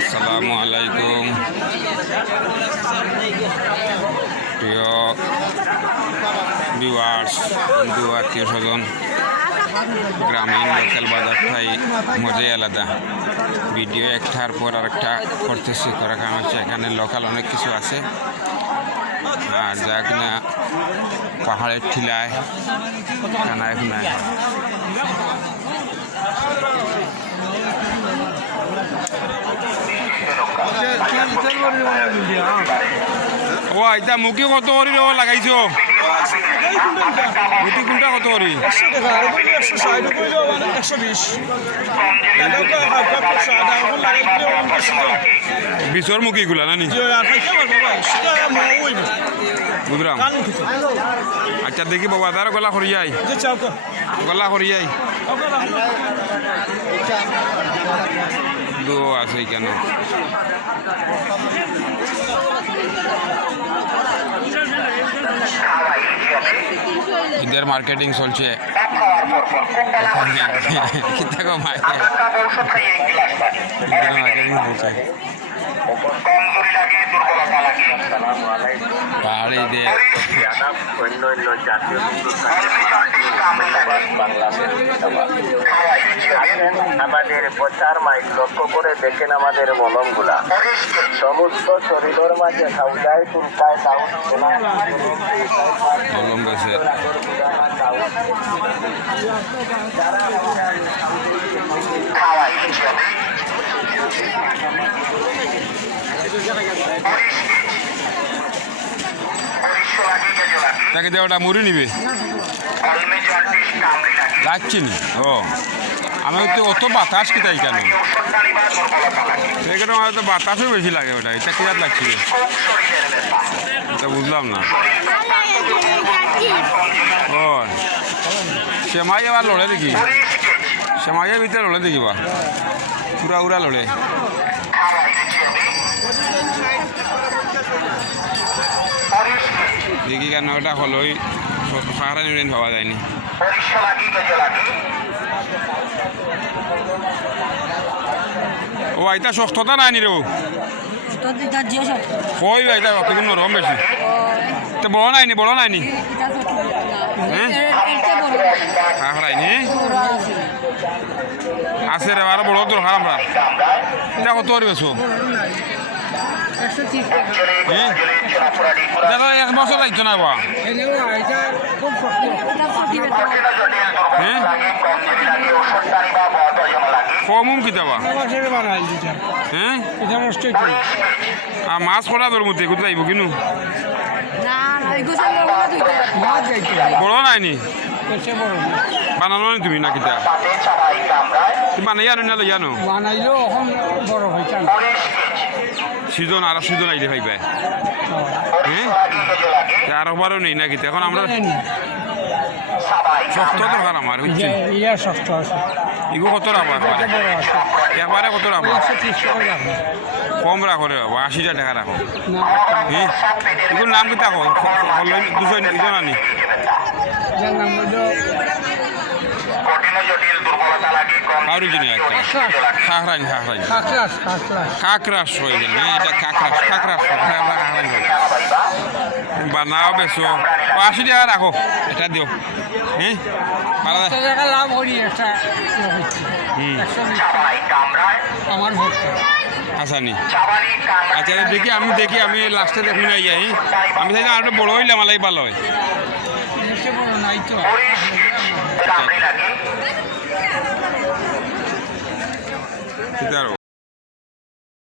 আসসালামু আলাইকুম প্রিয় ভিউয়ার্স আত্মীয় স্বজন, গ্রামীণ লোকাল বাজারটাই মজাই আলাদা। ভিডিও একটার পর আরেকটা করতেছি করা কারণ হচ্ছে এখানে লোকাল অনেক কিছু আছে। আর যা কিনা পাহাড়ের ঠিলায় কানায় খুনায় ও এটা মুখে কত করে লাগাইছো? মুটি কোনটা কত একশো বিশ বিশর মুখিগুলা নানি? যে আর খাইতে পারব ভাই সেটা আমার ওই না বুঝলাম আচ্ছা দেখি বাবা তার গলা করি যাই গলা করি যাই দো আছে কেন ঈদের মার্কেটিং চলছে। কিতা মার্কেটিং চলছে। জাতীয় আমাদের প্রচার মাইক লক্ষ্য করে দেখেন আমাদের মলমগুলা সমস্ত শরীরের মাঝে সাউদায় তুলকায় কলম গাছের তাকে দেওয়াটা মুড়ি নিবে। যাচ্ছি নি। ও। আমি তো অত বাতাস কি তাই কেন? সেখানে আমার তো বাতাসও বেশি লাগে ওটা। এটা কি আর লাগছিল এটা বুঝলাম না। ও সেমাই আবার লড়ে দেখি। সেমাইয়ের ভিতরে লড়ে দেখি বা। পুরা উড়া লড়ে। দেখি কেন ওটা হলোই সাহারা নিউরেন পাওয়া যায়নি। ও আইতা সস্ততা নাই নি রে ও? তো দিদা জিও সব কই আইতা কতক্ষণ নরম বেশি। তো বড় নাইনি বড় নাইনি? হ্যাঁ? আছে রে, আর বড় দরকার আমরা এটা কত করে বেছো একশো তিরিশ টাকা হ্যাঁ দেখো এক বছর লাগতো না বা হ্যাঁ? কমুম হ্যাঁ? আর মাছ কটা তোর মধ্যে কোথায় যাইব কিনু? না না বড় নাইনি? সে বানানো নি তুমি না কিতা তুমি বানাই আনো না লই আনো? বানাইলেও এখন বড় হইতাম সিজন আর সিজন আইলে ভাইবে হ্যাঁ? আর একবারও নেই না কিতা এখন আমরা শক্ত দরকার আমার ষষ্ঠ আছে। ইগো কত রাখব একবারে? একবারে কত রাখব? কম রাখো রে বাবা আশিটা টাকা রাখো। হ্যাঁ? এগুলোর নাম কি থাকো দুশো দুজন আনি জন্য একটা খাকরাইন খাকরাইন কাকরাস কাকরাস কাকরাস হয়ে গেল এটা কাকরাস খাকরাইন বানাও ও আশি টাকা রাখো। এটা দিও হ্যাঁ ভালো টাকা লাভ করি একটা ইয়ে আমার আসানি। আচ্ছা দেখি আমি দেখি আমি লাস্টে দেখুন যাই আমি চাই আর বড় হইলাম আলাই ভালো হয়। নাই তো। ঠিক আছে